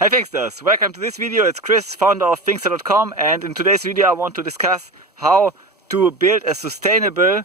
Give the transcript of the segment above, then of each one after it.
Hi Finxters, welcome to this video. It's Chris, founder of Finxter.com, and in today's video I want to discuss how to build a sustainable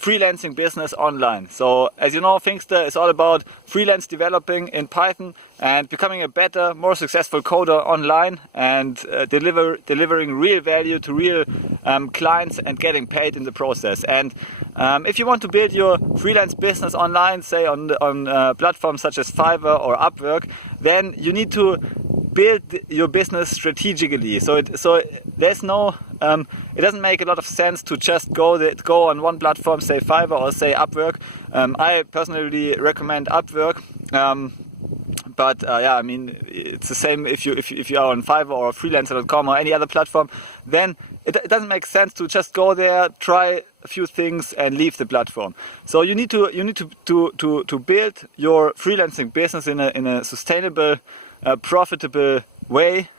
freelancing business online. So as you know, Finxter is all about freelance developing in Python and becoming a better, more successful coder online and delivering real value to real clients and getting paid in the process. And if you want to build your freelance business online, say on platforms such as Fiverr or Upwork, then you need to build your business strategically. So there's no it doesn't make a lot of sense to just go on one platform, say Fiverr or say Upwork. I personally recommend Upwork, but yeah, I mean it's the same if you are on Fiverr or Freelancer.com or any other platform. Then it doesn't make sense to just go there, try a few things and leave the platform. So you need to build your freelancing business in a sustainable, profitable way.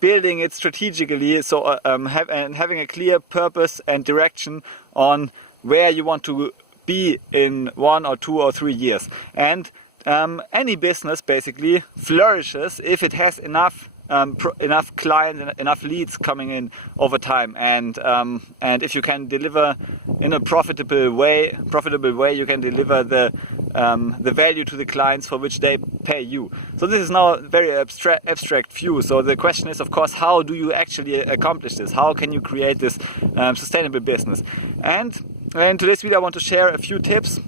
Building it strategically, so having a clear purpose and direction on where you want to be in 1 or 2 or 3 years. And any business basically flourishes if it has enough clients and enough leads coming in over time, and if you can deliver in a profitable way, you can deliver the value to the clients for which they pay you. So this is now a very abstract view. So the question is, of course, how do you actually accomplish this? How can you create this sustainable business? And in today's video I want to share a few tips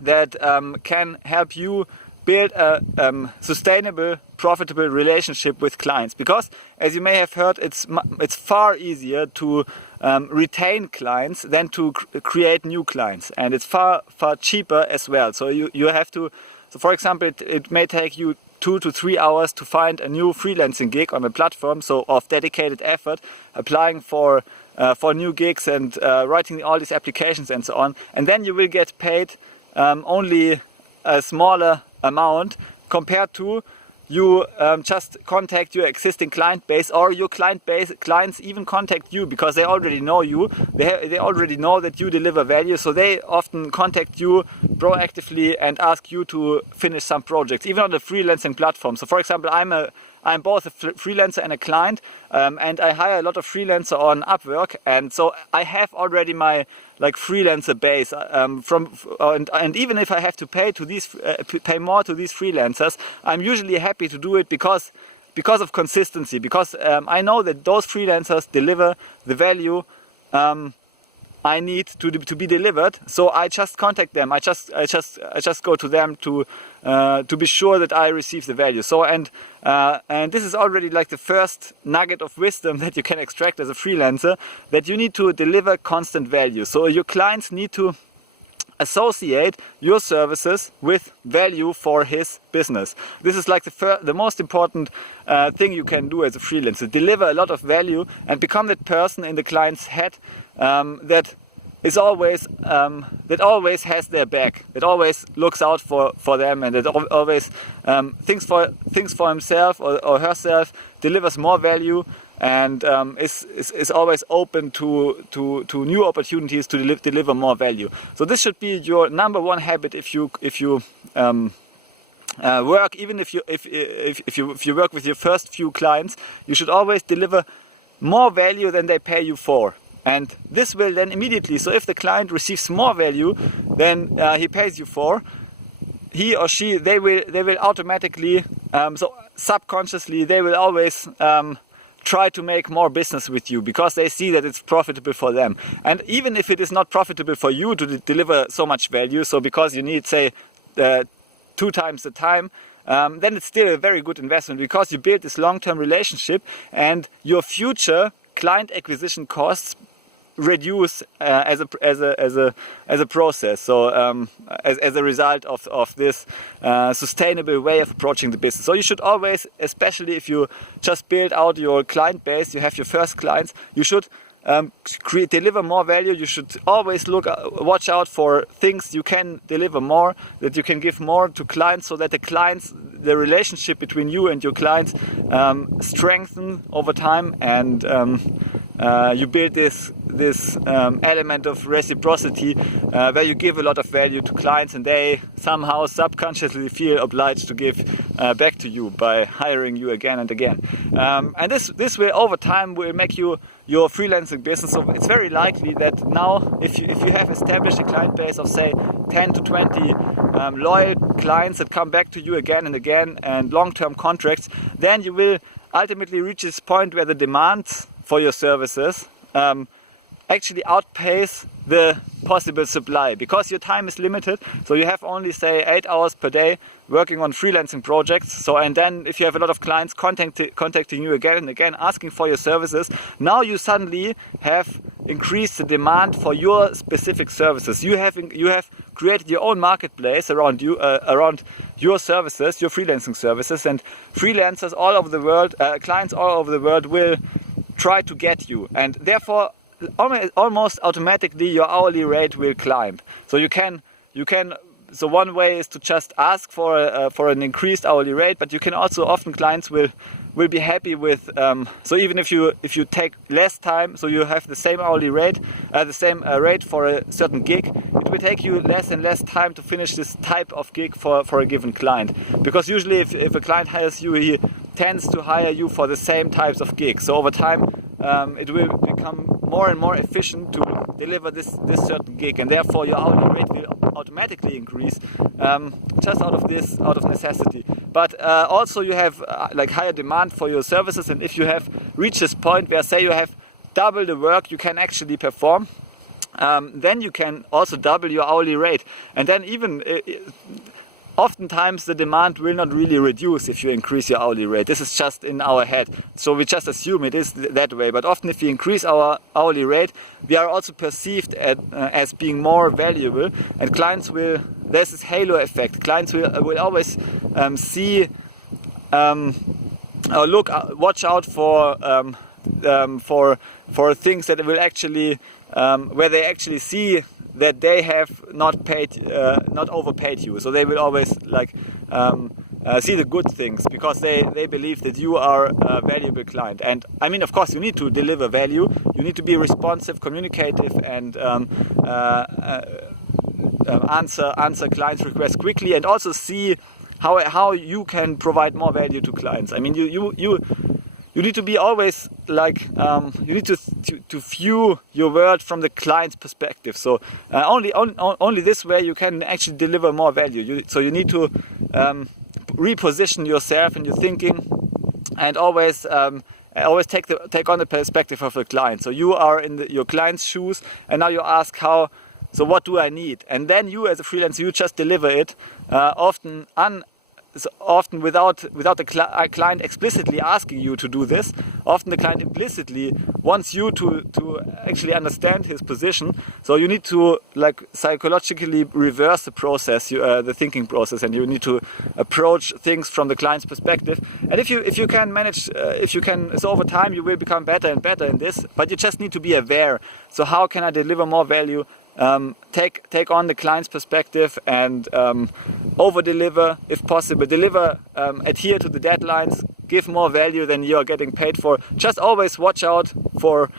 that can help you build a sustainable, profitable relationship with clients. Because, as you may have heard, it's far easier to retain clients than to create new clients, and it's far cheaper as well. So you have to. So, for example, it may take you 2 to 3 hours to find a new freelancing gig on a platform. So, of dedicated effort, applying for new gigs and writing all these applications and so on, and then you will get paid only a smaller amount compared to you just contact your existing client base, or your clients even contact you because they already know you. They already know that you deliver value, so they often contact you proactively and ask you to finish some projects, even on the freelancing platform. So, for example, I'm both a freelancer and a client, and I hire a lot of freelancers on Upwork, and so I have already my freelancer base and even if I have to pay more to these freelancers, I'm usually happy to do it because of consistency, because I know that those freelancers deliver the value I need to be delivered. So I just contact them. I just go to them to be sure that I receive the value. So and this is already like the first nugget of wisdom that you can extract as a freelancer, that you need to deliver constant value. So your clients need to associate your services with value for his business. This is like the most important thing you can do as a freelancer. Deliver a lot of value and become that person in the client's head that always has their back, that always looks out for them, and that always thinks for himself or herself, delivers more value, and is always open to new opportunities to deliver more value. So this should be your number one habit if you work. Even if you work with your first few clients, you should always deliver more value than they pay you for. And this will then immediately, so if the client receives more value than he pays you for, he or she, they will automatically, so subconsciously, they will always try to make more business with you because they see that it's profitable for them. And even if it is not profitable for you to deliver so much value, so because you need, say, 2 times the time, then it's still a very good investment because you build this long-term relationship, and your future client acquisition costs reduce as a process. So as a result of this sustainable way of approaching the business. So you should always, especially if you just build out your client base, you have your first clients, you should deliver more value. You should always watch out for things you can deliver more, that you can give more to clients, so that the relationship between you and your clients strengthen over time, and you build this element of reciprocity where you give a lot of value to clients and they somehow subconsciously feel obliged to give back to you by hiring you again and again. And this will over time will make your freelancing business. So it's very likely that now if you have established a client base of say 10 to 20 loyal clients that come back to you again and again and long-term contracts, then you will ultimately reach this point where the demands for your services actually outpace the possible supply, because your time is limited. So you have only say 8 hours per day working on freelancing projects. So and then if you have a lot of clients contacting you again and again asking for your services, now you suddenly have increased the demand for your specific services. You have created your own marketplace around you, around your services, your freelancing services, and freelancers all over the world, clients all over the world will try to get you, and therefore almost automatically your hourly rate will climb. So you can. So one way is to just ask for an increased hourly rate, but you can also often clients will be happy with. So even if you take less time, so you have the same hourly rate, rate for a certain gig, it will take you less and less time to finish this type of gig for a given client. Because usually if a client hires you, he tends to hire you for the same types of gigs. So over time, it will become more and more efficient to deliver this certain gig, and therefore your hourly rate will automatically increase just out of necessity. But also you have like higher demand for your services, and if you have reached this point where say you have double the work you can actually perform, then you can also double your hourly rate, and then even oftentimes the demand will not really reduce if you increase your hourly rate. This is just in our head, so we just assume it is that way. But often if we increase our hourly rate, we are also perceived as being more valuable, and clients will, there's this halo effect. Clients will always see or watch out for things that will actually where they actually see that they have not overpaid you. So they will always like see the good things, because they believe that you are a valuable client. And I mean, of course, you need to deliver value. You need to be responsive, communicative, and answer clients' requests quickly, and also see how you can provide more value to clients. I mean, you need to be always like you need to view your world from the client's perspective. So only this way you can actually deliver more value. So you need to reposition yourself in your thinking, and always take on the perspective of the client. So you are in your client's shoes, and now you ask so what do I need? And then you as a freelancer, you just deliver it, often without the client explicitly asking you to do this. Often the client implicitly wants you to actually understand his position. So you need to like psychologically reverse the process, the thinking process, and you need to approach things from the client's perspective. And if you can manage, so over time you will become better and better in this. But you just need to be aware. So how can I deliver more value? Take on the client's perspective and over-deliver if possible. Deliver, adhere to the deadlines, give more value than you're getting paid for. Just always watch out for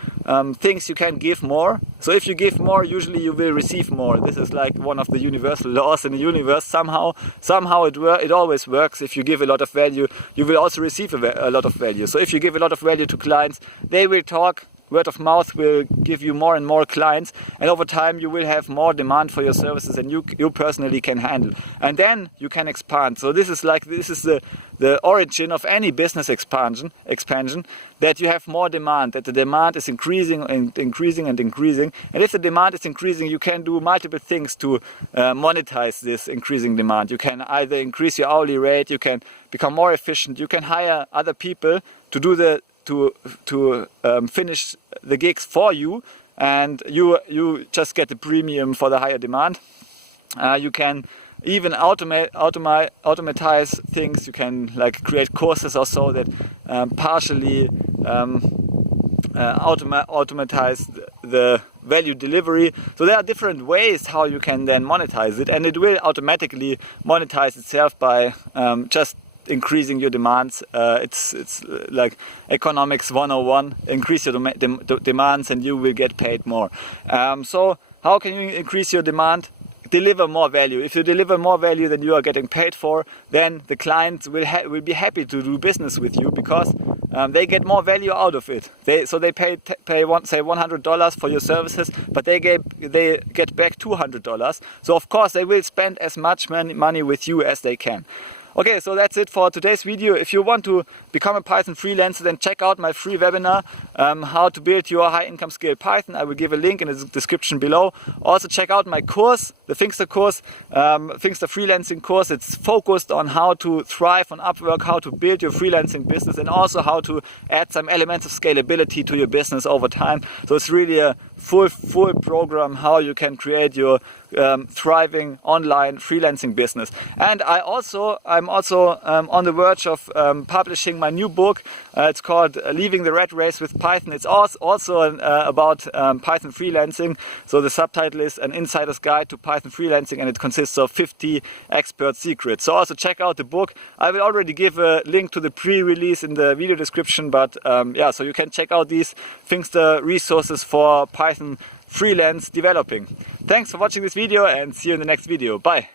things you can give more. So if you give more, usually you will receive more. This is like one of the universal laws in the universe. Somehow it always works. If you give a lot of value, you will also receive a lot of value. So if you give a lot of value to clients, they will talk. Word of mouth will give you more and more clients, and over time you will have more demand for your services than you personally can handle, and then you can expand. So this is the origin of any business expansion, that you have more demand, that the demand is increasing and increasing and increasing. And if the demand is increasing, you can do multiple things to monetize this increasing demand. You can either increase your hourly rate, you can become more efficient, you can hire other people to do to finish the gigs for you, and you just get the premium for the higher demand. You can even automatize things. You can like create courses or so that partially automatize the value delivery. So there are different ways how you can then monetize it, and it will automatically monetize itself by just increasing your demands. It's like economics 101. Increase your demands and you will get paid more. So how can you increase your demand? Deliver more value. If you deliver more value than you are getting paid for, then the clients will be happy to do business with you, because they get more value out of it. They pay say $100 for your services, but they get back $200. So of course they will spend as much money with you as they can. Okay, so that's it for today's video. If you want to become a Python freelancer, then check out my free webinar, how to build your high income skill Python. I will give a link in the description below. Also check out my course, the Finxter course, Finxter freelancing course. It's focused on how to thrive on Upwork, how to build your freelancing business, and also how to add some elements of scalability to your business over time. So it's really a full program how you can create your thriving online freelancing business. And I'm also on the verge of publishing my new book. It's called Leaving the Rat Race with Python. It's also about Python freelancing. So the subtitle is An Insider's Guide to Python Freelancing, and it consists of 50 expert secrets. So also check out the book. I will already give a link to the pre-release in the video description, but yeah, so you can check out these Finxter resources for Python freelance developing. Thanks for watching this video, and see you in the next video. Bye.